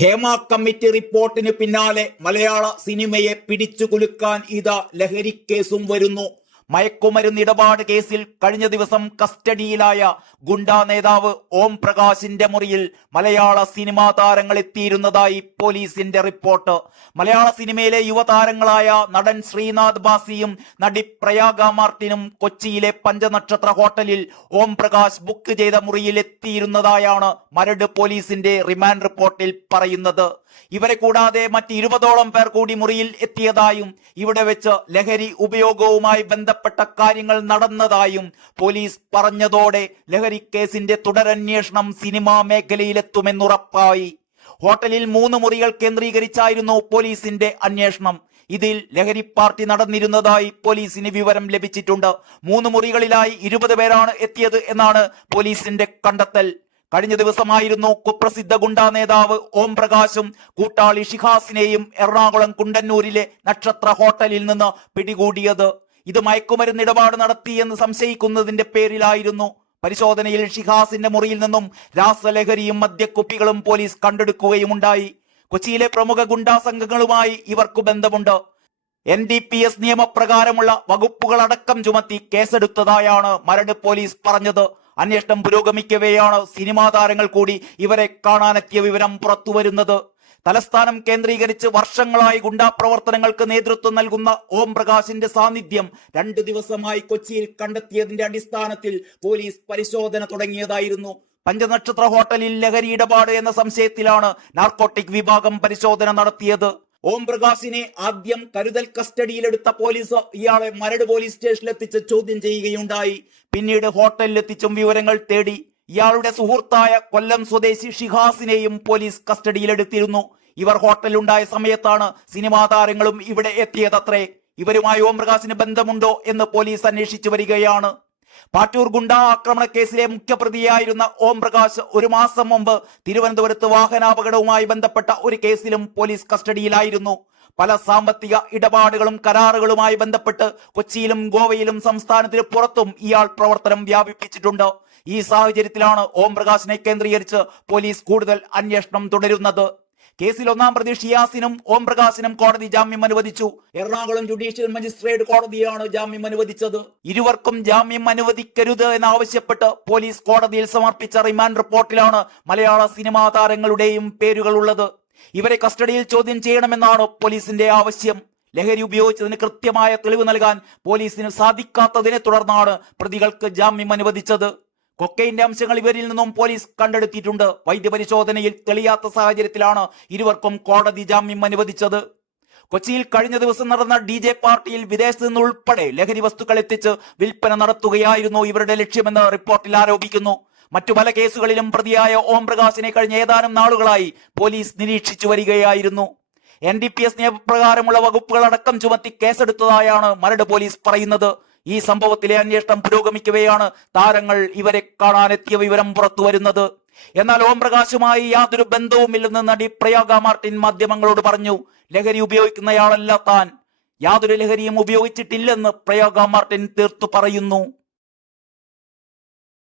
Hema committee റിപ്പോർട്ടിന് പിന്നാലെ മലയാള സിനിമയെ പിടിച്ചു കുലുക്കാൻ ഇതാ ലഹരിക്കേസും വരുന്നു. മയക്കുമരുന്ന് ഇടപാട് കേസിൽ കഴിഞ്ഞ ദിവസം കസ്റ്റഡിയിലായ ഗുണ്ടാ നേതാവ് ഓം പ്രകാശിന്റെ മുറിയിൽ മലയാള സിനിമാ താരങ്ങൾ എത്തിയിരുന്നതായി പോലീസിന്റെ റിപ്പോർട്ട്. മലയാള സിനിമയിലെ യുവതാരങ്ങളായ നടൻ ശ്രീനാഥ് ബാസിയും നടി പ്രയാഗ മാർട്ടിനും കൊച്ചിയിലെ പഞ്ചനക്ഷത്ര ഹോട്ടലിൽ ഓം പ്രകാശ് ബുക്ക് ചെയ്ത മുറിയിൽ എത്തിയിരുന്നതായാണ് മരട് പോലീസിന്റെ റിമാൻഡ് റിപ്പോർട്ടിൽ പറയുന്നത്. ഇവരെ കൂടാതെ മറ്റ് ഇരുപതോളം പേർ കൂടി മുറിയിൽ എത്തിയതായും ഇവിടെ വെച്ച് ലഹരി ഉപയോഗവുമായി ബന്ധപ്പെട്ട കാര്യങ്ങൾ നടന്നതായും പോലീസ് പറഞ്ഞതോടെ ലഹരി കേസിന്റെ തുടരന്വേഷണം സിനിമാ മേഖലയിലെത്തുമെന്നുറപ്പായി. ഹോട്ടലിൽ മൂന്ന് മുറികൾ കേന്ദ്രീകരിച്ചായിരുന്നു പോലീസിന്റെ അന്വേഷണം. ഇതിൽ ലഹരി പാർട്ടി നടന്നിരുന്നതായി പോലീസിന് വിവരം ലഭിച്ചിട്ടുണ്ട്. മൂന്ന് മുറികളിലായി ഇരുപത് പേരാണ് എത്തിയത് എന്നാണ് പോലീസിന്റെ കണ്ടെത്തൽ. കഴിഞ്ഞ ദിവസമായിരുന്നു കുപ്രസിദ്ധ ഗുണ്ടാ നേതാവ് ഓം പ്രകാശും കൂട്ടാളി ഷിഹാസിനെയും എറണാകുളം കുണ്ടന്നൂരിലെ നക്ഷത്ര ഹോട്ടലിൽ നിന്ന് പിടികൂടിയത്. ഇത് മയക്കുമരുന്ന് ഇടപാട് നടത്തിയെന്ന് സംശയിക്കുന്നതിന്റെ പേരിലായിരുന്നു. പരിശോധനയിൽ ഷിഹാസിന്റെ മുറിയിൽ നിന്നും രാസലഹരിയും മദ്യക്കുപ്പികളും പോലീസ് കണ്ടെടുക്കുകയുമുണ്ടായി. കൊച്ചിയിലെ പ്രമുഖ ഗുണ്ടാ സംഘങ്ങളുമായി ഇവർക്ക് ബന്ധമുണ്ട്. എൻ ഡി പി എസ് നിയമപ്രകാരമുള്ള വകുപ്പുകളടക്കം ചുമത്തി കേസെടുത്തതായാണ് മരട് പോലീസ് പറഞ്ഞത്. അന്വേഷണം പുരോഗമിക്കവെയാണ് സിനിമാ താരങ്ങൾ കൂടി ഇവരെ കാണാനെത്തിയ വിവരം പുറത്തുവരുന്നത്. തലസ്ഥാനം കേന്ദ്രീകരിച്ച് വർഷങ്ങളായി ഗുണ്ടാ പ്രവർത്തനങ്ങൾക്ക് നേതൃത്വം നൽകുന്ന ഓം പ്രകാശിന്റെ സാന്നിധ്യം രണ്ടു ദിവസമായി കൊച്ചിയിൽ കണ്ടെത്തിയതിന്റെ അടിസ്ഥാനത്തിൽ പോലീസ് പരിശോധന തുടങ്ങിയതായിരുന്നു. പഞ്ചനക്ഷത്ര ഹോട്ടലിൽ ലഹരി ഇടപാട് എന്ന സംശയത്തിലാണ് നാർക്കോട്ടിക് വിഭാഗം പരിശോധന നടത്തിയത്. ഓം പ്രകാശിനെ ആദ്യം കരുതൽ കസ്റ്റഡിയിലെടുത്ത പോലീസ് ഇയാളെ മരട് പോലീസ് സ്റ്റേഷനിലെത്തിച്ച് ചോദ്യം ചെയ്യുകയുണ്ടായി. പിന്നീട് ഹോട്ടലിലെത്തിച്ചും വിവരങ്ങൾ തേടി. ഇയാളുടെ സുഹൃത്തായ കൊല്ലം സ്വദേശി ഷിഹാസിനെയും പോലീസ് കസ്റ്റഡിയിലെടുത്തിരുന്നു. ഇവർ ഹോട്ടലുണ്ടായ സമയത്താണ് സിനിമാ താരങ്ങളും ഇവിടെ എത്തിയതത്രേ. ഇവരുമായി ഓംപ്രകാശിന് ബന്ധമുണ്ടോ എന്ന് പോലീസ് അന്വേഷിച്ചു വരികയാണ്. പാറ്റൂർ ഗുണ്ടാ ആക്രമണ കേസിലെ മുഖ്യപ്രതിയായിരുന്ന ഓംപ്രകാശ് ഒരു മാസം മുമ്പ് തിരുവനന്തപുരത്ത് വാഹനാപകടവുമായി ബന്ധപ്പെട്ട ഒരു കേസിലും പോലീസ് കസ്റ്റഡിയിലായിരുന്നു. പല സാമ്പത്തിക ഇടപാടുകളും കരാറുകളുമായി ബന്ധപ്പെട്ട് കൊച്ചിയിലും ഗോവയിലും സംസ്ഥാനത്തിന് പുറത്തും ഇയാൾ പ്രവർത്തനം വ്യാപിപ്പിച്ചിട്ടുണ്ട്. ഈ സാഹചര്യത്തിലാണ് ഓം പ്രകാശിനെ കേന്ദ്രീകരിച്ച് പോലീസ് കൂടുതൽ അന്വേഷണം തുടരുന്നത്. കേസിൽ ഒന്നാം പ്രതി ഷിയാസിനും ഓം പ്രകാശിനും കോടതി ജാമ്യം അനുവദിച്ചു. എറണാകുളം ജുഡീഷ്യൽ മജിസ്ട്രേറ്റ് കോടതിയാണ് ജാമ്യം അനുവദിച്ചത്. ഇരുവർക്കും ജാമ്യം അനുവദിക്കരുത് എന്നാവശ്യപ്പെട്ട് പോലീസ് കോടതിയിൽ സമർപ്പിച്ച റിമാൻഡ് റിപ്പോർട്ടിലാണ് മലയാള സിനിമാ താരങ്ങളുടെയും പേരുകളുള്ളത്. ഇവരെ കസ്റ്റഡിയിൽ ചോദ്യം ചെയ്യണമെന്നാണ് പോലീസിന്റെ ആവശ്യം? ലഹരി ഉപയോഗിച്ചതിന് കൃത്യമായ തെളിവ് നൽകാൻ പോലീസിന് സാധിക്കാത്തതിനെ തുടർന്നാണ് പ്രതികൾക്ക് ജാമ്യം അനുവദിച്ചത്. കൊക്കൈന്റെ അംശങ്ങൾ ഇവരിൽ നിന്നും പോലീസ് കണ്ടെടുത്തിട്ടുണ്ട്. വൈദ്യപരിശോധനയിൽ തെളിയാത്ത സാഹചര്യത്തിലാണ് ഇരുവർക്കും കോടതി ജാമ്യം അനുവദിച്ചത്. കൊച്ചിയിൽ കഴിഞ്ഞ ദിവസം നടന്ന ഡി ജെ പാർട്ടിയിൽ വിദേശത്ത് നിന്നുൾപ്പെടെ ലഹരി വസ്തുക്കൾ എത്തിച്ച് വിൽപ്പന നടത്തുകയായിരുന്നു ഇവരുടെ ലക്ഷ്യമെന്ന് റിപ്പോർട്ടിൽ ആരോപിക്കുന്നു. മറ്റു പല കേസുകളിലും പ്രതിയായ ഓം പ്രകാശിനെ കഴിഞ്ഞ ഏതാനും നാളുകളായി പോലീസ് നിരീക്ഷിച്ചു വരികയായിരുന്നു. എൻ ഡി പി എസ് നിയമപ്രകാരമുള്ള വകുപ്പുകളടക്കം ചുമത്തി കേസെടുത്തതായാണ് മരട് പോലീസ് പറയുന്നത്. ഈ സംഭവത്തിലെ അന്വേഷണം പുരോഗമിക്കവെയാണ് താരങ്ങൾ ഇവരെ കാണാനെത്തിയ വിവരം പുറത്തു വരുന്നത്. എന്നാൽ ഓം പ്രകാശുമായി യാതൊരു ബന്ധവുമില്ലെന്ന് നടി പ്രയാഗ മാർട്ടിൻ മാധ്യമങ്ങളോട് പറഞ്ഞു. ലഹരി ഉപയോഗിക്കുന്നയാളല്ല താൻ. യാതൊരു ലഹരിയും ഉപയോഗിച്ചിട്ടില്ലെന്ന് പ്രയാഗ മാർട്ടിൻ തീർത്തു പറയുന്നു.